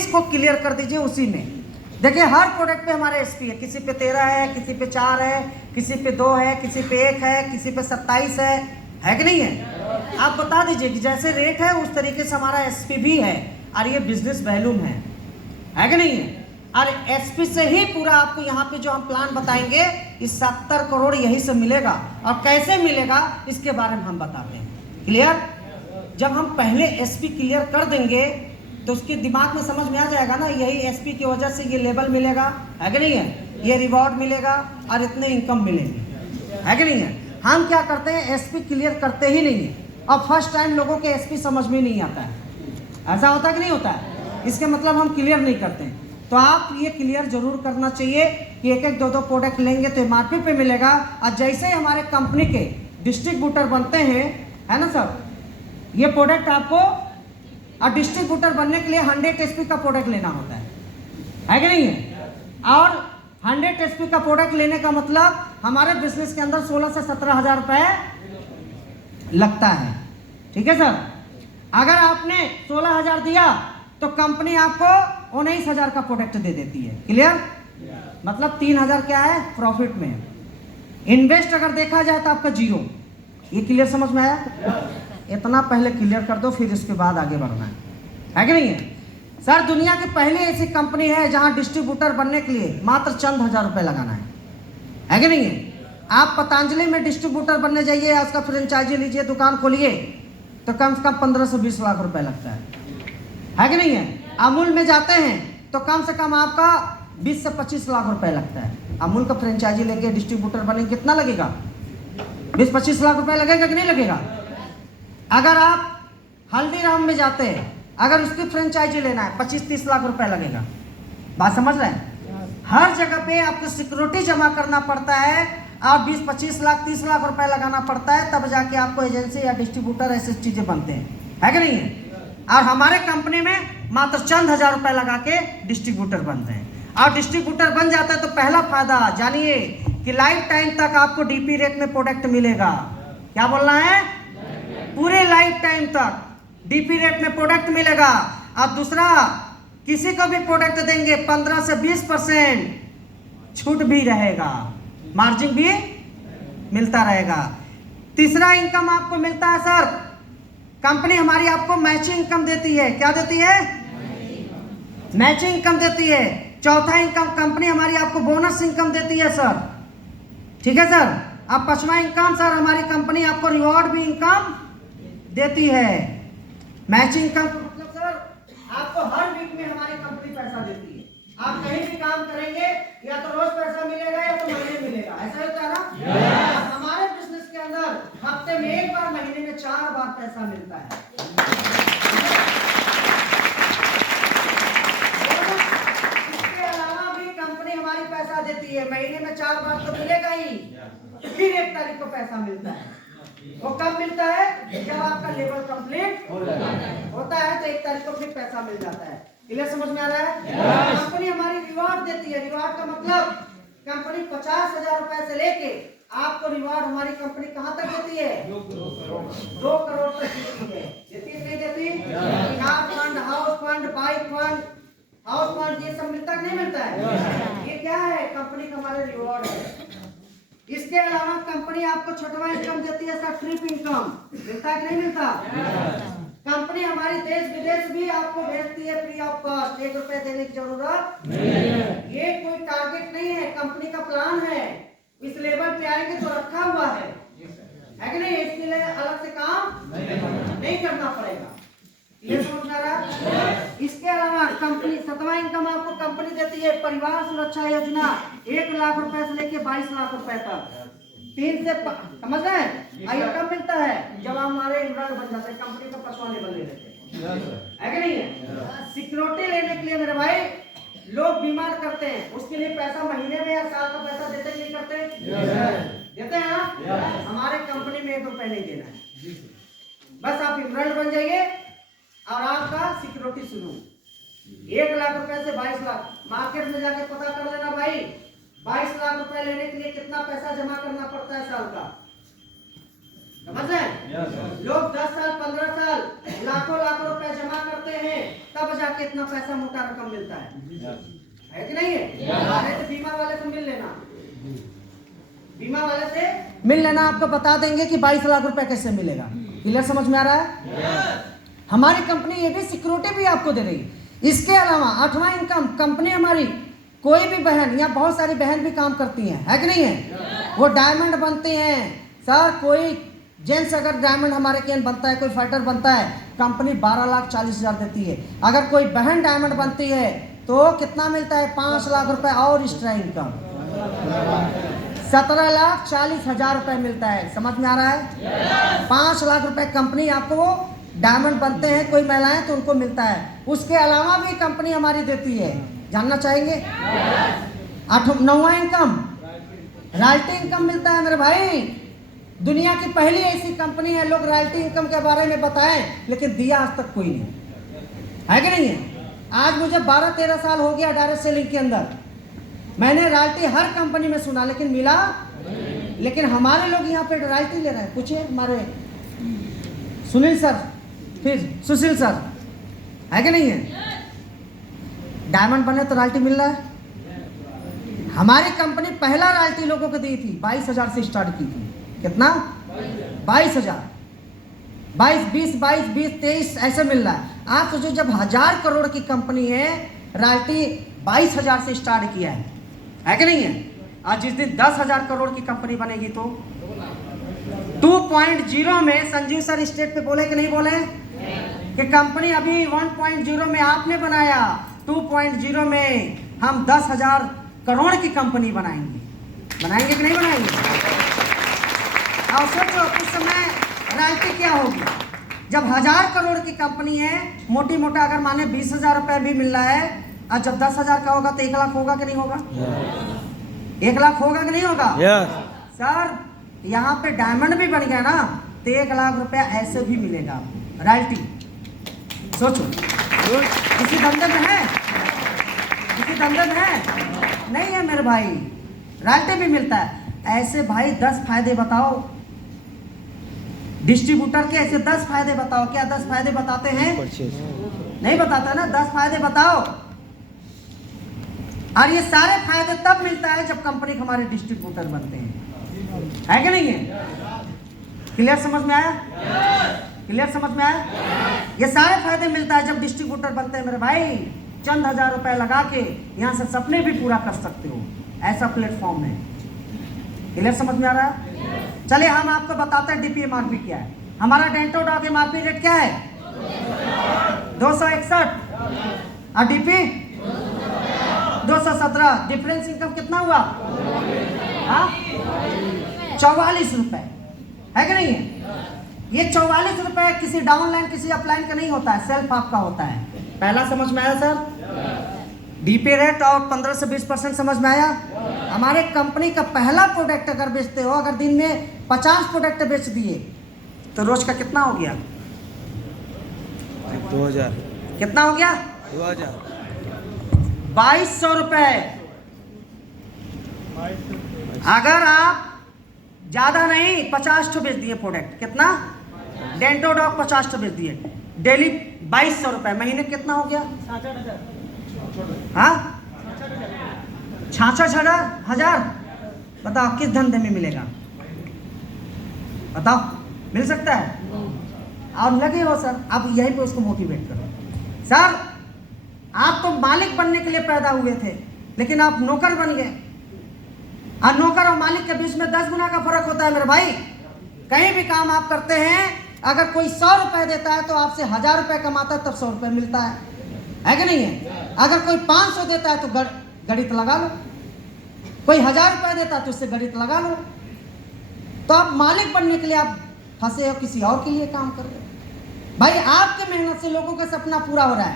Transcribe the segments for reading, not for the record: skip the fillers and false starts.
इसको क्लियर कर दीजिए उसी में। देखिए हर प्रोडक्ट पे हमारा एसपी है, किसी पे 13 है, किसी पे 4 है, किसी पे 2 है, किसी पे 1 है, किसी पे 27 है कि नहीं है? आप बता दीजिए कि जैसे रेट है उस तरीके से हमारा एसपी भी है, और ये बिजनेस वैल्यूम है कि नहीं है? और एसपी से ही पूरा आपको यहाँ पे जो हम प्लान बताएंगे इस 70 करोड़ यही से मिलेगा, और कैसे मिलेगा इसके बारे में हम बताते हैं। क्लियर? जब हम पहले एसपी क्लियर कर देंगे तो उसके दिमाग में समझ में आ जाएगा ना, यही एसपी की वजह से ये लेवल मिलेगा, है कि नहीं है? ये रिवॉर्ड मिलेगा और इतने इनकम मिलेंगे, है कि नहीं है? हम क्या करते हैं, एसपी क्लियर करते ही नहीं है, और फर्स्ट टाइम लोगों के एसपी समझ में नहीं आता है। ऐसा होता है कि नहीं होता है? इसके मतलब हम क्लियर नहीं करते हैं। तो आप ये क्लियर जरूर करना चाहिए कि एक एक दो दो प्रोडक्ट लेंगे तो एमआरपी पे मिलेगा, और जैसे ही हमारे कंपनी के डिस्ट्रीब्यूटर बनते हैं, है ना सर, ये प्रोडक्ट आपको, और डिस्ट्रीब्यूटर बनने के लिए 100 एसपी का प्रोडक्ट लेना होता है कि नहीं है? और 100 एसपी का प्रोडक्ट लेने का मतलब हमारे बिजनेस के अंदर 16 से 17 हज़ार रुपए लगता है। ठीक है सर? अगर आपने 16,000 दिया तो कंपनी आपको 19,000 का प्रोडक्ट दे देती है। क्लियर? मतलब 3,000 क्या है, प्रॉफिट में। इन्वेस्ट अगर देखा जाए तो आपका जीरो। ये क्लियर समझ में आया? इतना पहले क्लियर कर दो, फिर इसके बाद आगे बढ़ना है कि नहीं है? सर दुनिया की पहली ऐसी कंपनी है जहां डिस्ट्रीब्यूटर बनने के लिए मात्र चंद हजार रुपए लगाना है कि नहीं है? आप पतंजलि में डिस्ट्रीब्यूटर बनने जाइए, उसका फ्रेंचाइजी लीजिए, दुकान खोलिए, तो कम से कम 15 से 20 लाख रुपए लगता है कि नहीं है? अमूल में जाते हैं तो कम से कम आपका 20 से 25 लाख रुपए लगता है। अमूल का फ्रेंचाइजी लेके डिस्ट्रीब्यूटर बनेंगे, कितना लगेगा? 20-25 लाख रुपए लगेगा कि नहीं लगेगा? अगर आप हल्दीराम में जाते हैं, अगर उसकी फ्रेंचाइजी लेना है 25-30 लाख रुपए लगेगा। बात समझ रहे हैं? हर जगह पे आपको सिक्योरिटी जमा करना पड़ता है, और 20-25 लाख 30 लाख रुपए लगाना पड़ता है, तब जाके आपको एजेंसी या डिस्ट्रीब्यूटर ऐसी चीजें बनते हैं, है कि नहीं है? और हमारे कंपनी में मात्र चंद हजार रुपए लगा के डिस्ट्रीब्यूटर बनते हैं, और डिस्ट्रीब्यूटर बन जाता है तो पहला फायदा जानिए कि लाइफ टाइम तक आपको डीपी रेट में प्रोडक्ट मिलेगा। क्या बोलना है? पूरे लाइफ टाइम तक डीपी रेट में प्रोडक्ट मिलेगा। और दूसरा, किसी को भी प्रोडक्ट देंगे 15 से 20% छूट भी रहेगा, मार्जिन भी मिलता रहेगा। तीसरा इनकम आपको मिलता है सर, कंपनी हमारी आपको मैचिंग इनकम देती है। क्या देती है? मैचिंग इनकम देती है। चौथा इनकम, कंपनी हमारी आपको बोनस इनकम देती है सर। ठीक है सर? अब पांचवा इनकम सर, हमारी कंपनी आपको रिवॉर्ड भी इनकम देती है। मैचिंग इनकम का मतलब सर, आपको हर वीक में हमारी कंपनी पैसा देती है। आप कहीं भी काम करेंगे, या तो रोज पैसा मिलेगा या तो महीने मिलेगा। ऐसा होता है ना? हमारे बिजनेस के अंदर हफ्ते में 1 बार, महीने में 4 बार पैसा मिलता है। इसके अलावा भी कंपनी हमारी पैसा देती है, महीने में 4 बार तो मिलेगा ही, फिर 1 तारीख को पैसा मिलता है। वो कब मिलता है? जब आपका लेवल कंप्लीट होता है तो 1 तारीख को फिर पैसा मिल जाता है। क्लियर समझ में आ रहा है? कंपनी हमारी रिवॉर्ड देती है। रिवॉर्ड का मतलब कंपनी 50,000 रुपए से लेके आपको रिवॉर्ड हमारी कंपनी कहां तक देती है? 2 करोड़ तक देती है। देती है नहीं देती? Car fund, house fund, bike fund, house fund, ये सब मिलता नहीं मिलता है? ये क्या है? कंपनी का हमारे रिवॉर्ड है। इसके अलावा कंपनी आपको छठवां इनकम देती है सर, ट्रिप इनकम। मिलता है कि नहीं मिलता? कंपनी हमारी देश विदेश भी आपको भेजती है फ्री ऑफ कॉस्ट, 1 रुपए देने की जरूरत नहीं है। ये कोई टारगेट नहीं है, कंपनी का प्लान है। इस लेवल पे आएंगे तो रखा हुआ है कि नहीं? इसके लिए अलग से काम नहीं करना पड़ेगा। ये समझ में आ रहा? इसके अलावा कंपनी 7वां इनकम आपको कंपनी देती है परिवार सुरक्षा योजना, 1 लाख रुपए से लेके 22 लाख रुपए तक। 3 से समझ रहे हैं? इनकम मिलता है जब हमारे एम्प्लॉय बन जाते हैं, कंपनी का 5वां लेवल ले लेते हैं, है कि नहीं है? सिक्योरिटी लेने के लिए मेरे भाई लोग बीमार करते हैं, उसके लिए पैसा महीने में या साल का पैसा देते नहीं करते? देते हैं ना? हमारे कंपनी में 1 रुपए नहीं देना है, बस आप एम्प्लॉय बन जाइए और आपका सिक्योरिटी शुरू। 1 लाख रुपए से 22 लाख, मार्केट में जाके पता कर लेना भाई, 22 लाख रुपए लेने के लिए कितना पैसा जमा करना पड़ता है साल का। समझ रहे हैं? लोग 10 साल 15 साल लाखों लाखों रुपए जमा करते हैं, तब जाके इतना पैसा मोटा रकम मिलता है कि नहीं है? अरे तो बीमा वाले से मिल लेना, बीमा वाले से मिल लेना, आपको बता देंगे कि 22 लाख रुपए कैसे मिलेगा। क्लियर समझ में आ रहा है? हमारी कंपनी ये भी सिक्योरिटी भी आपको दे रही। इसके अलावा 8वां इनकम, कंपनी हमारी कोई भी बहन, या बहुत सारी बहन भी काम करती हैं, है कि नहीं है? वो डायमंड बनते हैं सर। कोई जेंट्स अगर डायमंड हमारे केन बनता है, कोई फाइटर बनता है, कंपनी 12,40,000 देती है। अगर कोई बहन डायमंड बनती है तो कितना मिलता है? 5 लाख रुपए और एक्स्ट्रा इनकम, 17,40,000 रुपए मिलता है। समझ में आ रहा है? 5 लाख रुपए कंपनी आपको, डायमंड बनते हैं कोई महिलाएं तो उनको मिलता है। उसके अलावा भी कंपनी हमारी देती है, जानना चाहेंगे? 9वां इनकम, रॉयल्टी इनकम मिलता है मेरे भाई। दुनिया की पहली ऐसी कंपनी है, लोग रॉयल्टी इनकम के बारे में बताएं लेकिन दिया आज तक कोई नहीं, है कि नहीं है? आज मुझे 12-13 साल हो गया डायरेक्ट सेलिंग के अंदर, मैंने रॉयल्टी हर कंपनी में सुना लेकिन मिला। लेकिन हमारे लोग यहाँ पे रॉयल्टी ले रहे हैं। पूछिए हमारे सुनील सर, फिर सुशील सर, है कि नहीं है? डायमंड बने तो रॉयल्टी मिल रहा है। हमारी कंपनी पहला रॉयल्टी लोगों को दी थी, 22,000 से स्टार्ट की थी। कितना? 22,000, 22, 20, 22, 20, 23 ऐसे मिल रहा है। आप सोचो जब 1000 करोड़ की कंपनी है, रॉयल्टी 22,000 से स्टार्ट किया है कि नहीं है? आज जिस दिन 10,000 करोड़ की कंपनी बनेगी तो 2.0 में संजीव सर स्टेट पे बोले कि नहीं बोले कि कंपनी अभी 1.0 में आपने बनाया, 2.0 में हम 10,000 करोड़ की कंपनी बनाएंगे। बनाएंगे कि नहीं बनाएंगे? और सोचो उस समय रॉयल्टी क्या होगी जब 1000 करोड़ की कंपनी है। मोटी मोटा अगर माने 20,000 रुपए भी मिल रहा है, और जब 10,000 का होगा तो 1 लाख होगा कि नहीं होगा? 1 लाख होगा कि नहीं होगा? सर यहाँ पे डायमंड भी बन गया ना तो 1 लाख रुपया ऐसे भी मिलेगा रॉयल्टी। सोचो, किसी धंधे में है? किसी धंधे में है? नहीं है मेरे भाई, रॉयल्टी भी मिलता है। ऐसे भाई 10 फायदे बताओ डिस्ट्रीब्यूटर के, ऐसे 10 फायदे बताओ। क्या 10 फायदे बताते हैं? नहीं बताता ना, 10 फायदे बताओ। और ये सारे फायदे तब मिलता है जब कंपनी हमारे डिस्ट्रीब्यूटर बनते हैं, है कि नहीं है? क्लियर समझ में आया? क्लियर समझ में आया? ये सारे फायदे मिलता है जब डिस्ट्रीब्यूटर बनते हैं मेरे भाई। चंद 1000 रुपए लगा के यहाँ से सपने भी पूरा कर सकते हो, ऐसा प्लेटफॉर्म है। क्लियर समझ में आ रहा है? चलिए हम आपको बताते हैं डीपी एमआरपी क्या है। हमारा डेंटो डॉग एमआरपी रेट क्या है? 261, और डीपी 217। डिफरेंस इनकम कितना हुआ? 44 रुपए, है कि नहीं है? ये 44 रुपए किसी डाउनलाइन किसी अपलाइन का नहीं होता है, सेल्फ आपका होता है। पहला समझ में आया सर? डीपी रेट और 15 से 20% समझ में आया? हमारे कंपनी का पहला प्रोडक्ट अगर बेचते हो, अगर दिन में 50 प्रोडक्ट बेच दिए तो रोज का कितना हो गया? 2000। कितना हो गया? 2000। 2200 रुपए। अगर आप ज्यादा नहीं 50 बेच दिए प्रोडक्ट, कितना? डेंटो डॉग 50 बेच दिए, डेली 2200 रुपए, महीने कितना हो गया? 66,000। बताओ किस धंधे में मिलेगा? बताओ, मिल सकता है? और लगे हो सर, आप यहीं पे उसको मोटिवेट करो। सर आप तो मालिक बनने के लिए पैदा हुए थे, लेकिन आप नौकर बन गए। और नौकर और मालिक के बीच में 10 गुना का फर्क होता है मेरे भाई। कहीं भी काम आप करते हैं, अगर कोई 100 रुपए देता है तो आपसे 1000 रुपए कमाता है, तब 100 रुपए मिलता है कि नहीं है? अगर कोई 500 देता है तो गणित लगा लो, कोई 1000 रुपए देता है तो उससे गणित लगा लो। तो आप मालिक बनने के लिए आप फंसे हो, किसी और के लिए काम कर रहे हो। भाई आपके मेहनत से लोगों का सपना पूरा हो रहा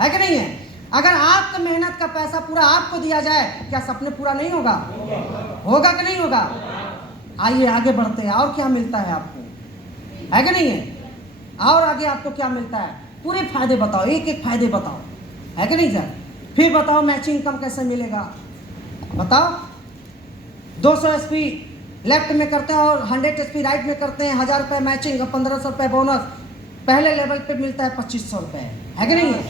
है कि नहीं है? अगर आपके मेहनत का पैसा पूरा आपको दिया जाए, क्या सपने पूरा नहीं होगा? होगा कि नहीं होगा? आइए आगे बढ़ते हैं। और क्या मिलता है आपको, है कि नहीं है? और आगे आपको क्या मिलता है? पूरे फायदे बताओ, एक एक फायदे बताओ, है कि नहीं सर? फिर बताओ मैचिंग इनकम कैसे मिलेगा, बताओ। 200 SP लेफ्ट में करते हैं और 100 SP राइट में करते हैं, 1000 रुपये मैचिंग और 1500 रुपये बोनस। पहले लेवल पे मिलता है 2500 रुपये, है कि नहीं है?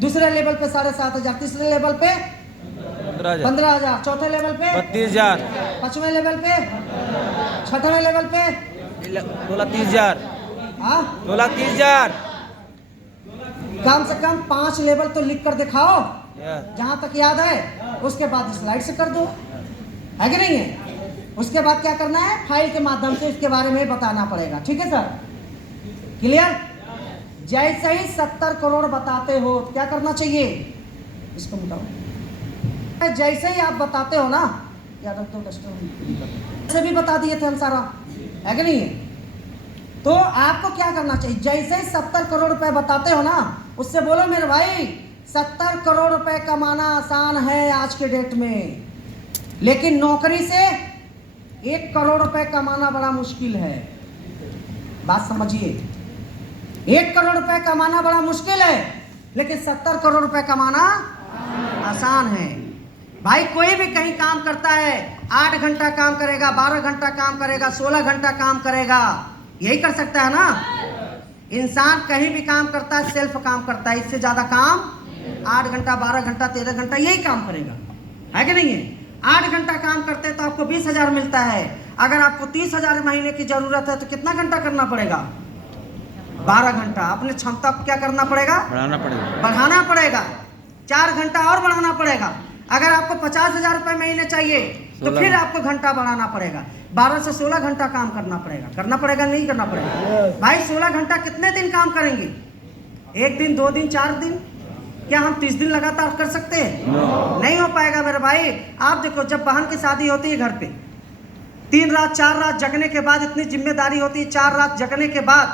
दूसरे लेवल पे 7500, तीसरे लेवल पे 15,000, चौथे लेवल पे 32,000, पांचवें लेवल पे, छठवें लेवल पे 30,000, हाँ 30,000। कम से कम 5 लेवल तो लिख कर दिखाओ, यस। जहां तक याद है। उसके बाद स्लाइड से कर दो, है कि नहीं है? उसके बाद क्या करना है, फाइल के माध्यम से इसके बारे में बताना पड़ेगा। ठीक है सर, क्लियर? जैसे ही 70 करोड़ बताते हो क्या करना चाहिए, इसको मिटाओ। जैसे ही आप बताते हो ना, याद रख दो, ऐसे भी बता दिए थे हम सारा, है कि नहीं है? तो आपको क्या करना चाहिए, जैसे ही 70 करोड़ रुपए बताते हो ना, उससे बोलो मेरे भाई 70 करोड़ रुपए कमाना आसान है आज के डेट में, लेकिन नौकरी से 1 करोड़ रुपए कमाना बड़ा मुश्किल है। बात समझिए, 1 करोड़ रुपए कमाना बड़ा मुश्किल है, लेकिन 70 करोड़ रुपए कमाना आसान है। भाई कोई भी कहीं काम करता है, 8 घंटा काम करेगा, 12 घंटा काम करेगा, 16 घंटा काम करेगा, यही कर सकता है ना? इंसान कहीं भी काम करता है, सेल्फ काम करता है, इससे ज्यादा काम 8 घंटा, 12 घंटा, 13 घंटा यही काम करेगा, है कि नहीं है? 8 घंटा काम करते हैं तो आपको 20,000 मिलता है। अगर आपको 30,000 महीने की जरूरत है तो कितना घंटा करना पड़ेगा? 12 घंटा। अपने क्षमता को क्या करना पड़ेगा? बढ़ाना पड़ेगा। 4 घंटा और बढ़ाना पड़ेगा। अगर आपको 50,000 रुपए महीने चाहिए तो फिर आपको घंटा बढ़ाना पड़ेगा, 12 से 16 घंटा काम करना पड़ेगा, नहीं करना पड़ेगा? भाई 16 घंटा कितने दिन काम करेंगे? 1 दिन, 2 दिन, 4 दिन? क्या हम 30 दिन लगातार कर सकते हैं? नहीं हो पाएगा मेरे भाई। आप देखो, जब बहन की शादी होती है घर पे, 3 रात 4 रात जगने के बाद, इतनी जिम्मेदारी होती है, 4 रात जगने के बाद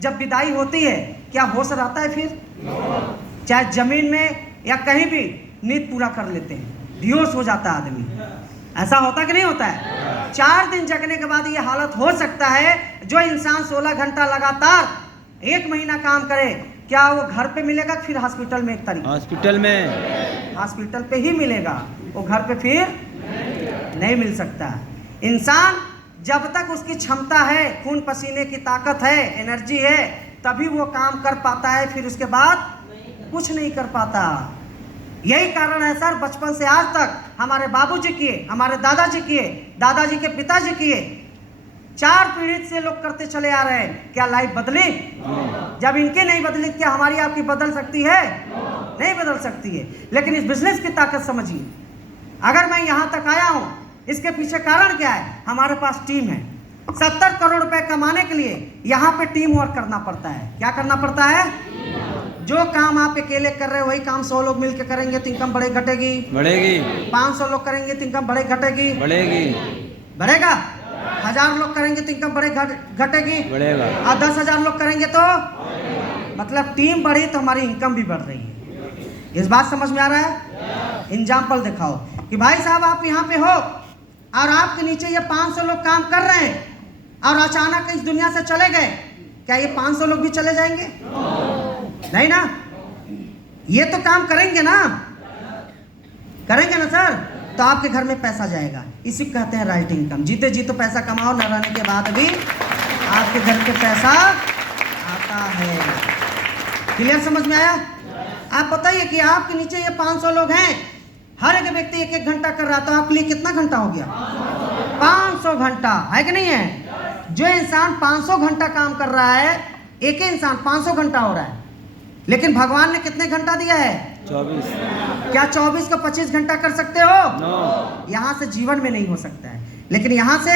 जब विदाई होती है, क्या होश रहता है फिर? चाहे जमीन में या कहीं भी नींद पूरा कर लेते हैं, बेहोश हो जाता है आदमी। ऐसा होता कि नहीं होता है? 4 दिन जगने के बाद ये हालत हो सकता है। जो इंसान 16 घंटा लगातार 1 महीना काम करे, क्या वो घर पे मिलेगा फिर हॉस्पिटल में? एक तारीख हॉस्पिटल पे ही मिलेगा, वो घर पे फिर नहीं मिल सकता। इंसान जब तक उसकी क्षमता है, खून पसीने की ताकत है, एनर्जी है, तभी वो काम कर पाता है, फिर उसके बाद कुछ नहीं कर पाता। यही कारण है सर, बचपन से आज तक हमारे बाबूजी किए, हमारे दादाजी किए, दादाजी के पिताजी किए, 4 पीढ़ी से लोग करते चले आ रहे हैं। क्या लाइफ बदली? जब इनकी नहीं बदली, क्या हमारी आपकी बदल सकती है? नहीं बदल सकती है। लेकिन इस बिजनेस की ताकत समझिए। अगर मैं यहाँ तक आया हूँ, इसके पीछे कारण क्या है? हमारे पास टीम है। 70 करोड़ रुपए कमाने के लिए यहाँ पे टीम वर्क करना पड़ता है। क्या करना पड़ता है? जो काम आप अकेले कर रहे हो, वही काम 100 लोग मिलकर करेंगे तो इनकम बढ़ेगी। 500 लोग करेंगे तो इनकम घटेगी। बढ़ेगा। 1000 लोग करेंगे तो इनकम घटेगी। और 10,000 लोग करेंगे तो मतलब टीम बढ़ी तो हमारी इनकम भी बढ़ रही है। इस बात समझ में आ रहा है? एग्जाम्पल दिखाओ कि भाई साहब आप यहाँ पे हो और आपके नीचे ये 500 लोग काम कर रहे हैं और अचानक इस दुनिया से चले गए, क्या ये 500 लोग भी चले जाएंगे? नहीं ना। ये तो काम करेंगे ना, करेंगे ना सर, तो आपके घर में पैसा जाएगा। इसी को कहते हैं राइट इनकम। जीते जी तो पैसा कमाओ, न रहने के बाद भी आपके घर पे पैसा आता है। क्लियर समझ में आया? आप बताइए कि आपके नीचे ये 500 लोग हैं, हर एक व्यक्ति 1-1 घंटा कर रहा, तो आपके लिए कितना घंटा हो गया? 500 घंटा, है कि नहीं है? जो इंसान 500 घंटा काम कर रहा है, एक ही इंसान 500 घंटा हो रहा है, लेकिन भगवान ने कितने घंटा दिया है? 24। क्या 24 को 25 घंटा कर सकते हो? नो। यहां से जीवन में नहीं हो सकता है। लेकिन यहां से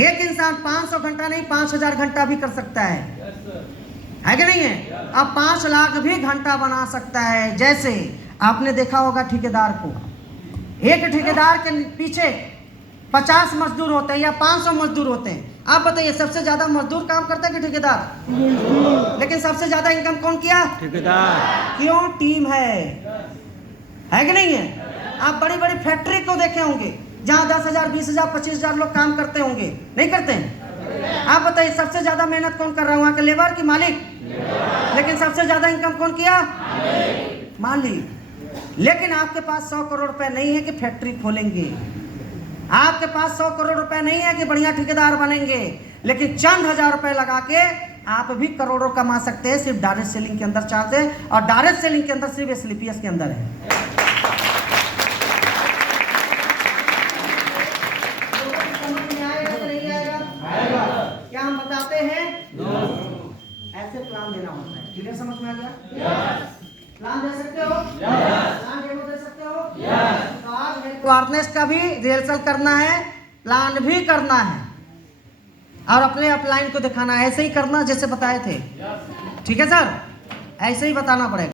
एक इंसान 500 घंटा नहीं, 5,000 घंटा भी कर सकता है कि नहीं है? अब 5 लाख भी घंटा बना सकता है। जैसे आपने देखा होगा ठेकेदार को, एक ठेकेदार के पीछे 50 मजदूर होते हैं या 500 मजदूर होते हैं। आप बताइए सबसे ज्यादा मजदूर काम करता है कि ठेकेदार? लेकिन सबसे ज्यादा इनकम कौन किया? ठेकेदार। क्यों? टीम है कि नहीं है? आप बड़ी बड़ी फैक्ट्री को देखे होंगे जहां 10,000, 20,000, 25,000 लोग काम करते होंगे, नहीं करते हैं? आप बताइए सबसे ज्यादा मेहनत कौन कर रहा है? वहां के लेबर की मालिक? लेकिन सबसे ज्यादा इनकम कौन किया? मालिक। लेकिन आपके पास 100 करोड़ रुपए नहीं है कि फैक्ट्री खोलेंगे, आपके पास 100 करोड़ रुपए नहीं है कि बढ़िया ठेकेदार बनेंगे, लेकिन चंद हजार रुपए लगा के आप भी करोड़ों कमा सकते हैं, सिर्फ डायरेक्ट सेलिंग के अंदर चाहते हैं, और डायरेक्ट सेलिंग के अंदर सिर्फ SLPS के अंदर है। समझ में आएगा कि नहीं आएगा? क्या हम बताते हैं? ऐसे प्लान देना होता है। क्लियर, समझ में आ गया? प्लान दे सकते हो? प्लान डेमो दे सकते हो? तो आज हेडक्वार्टर्स का भी रिहर्सल करना है, प्लान भी करना है, और अपने अपलाइन को दिखाना है। ऐसे ही करना जैसे बताए थे, ठीक है सर? ऐसे ही बताना पड़ेगा।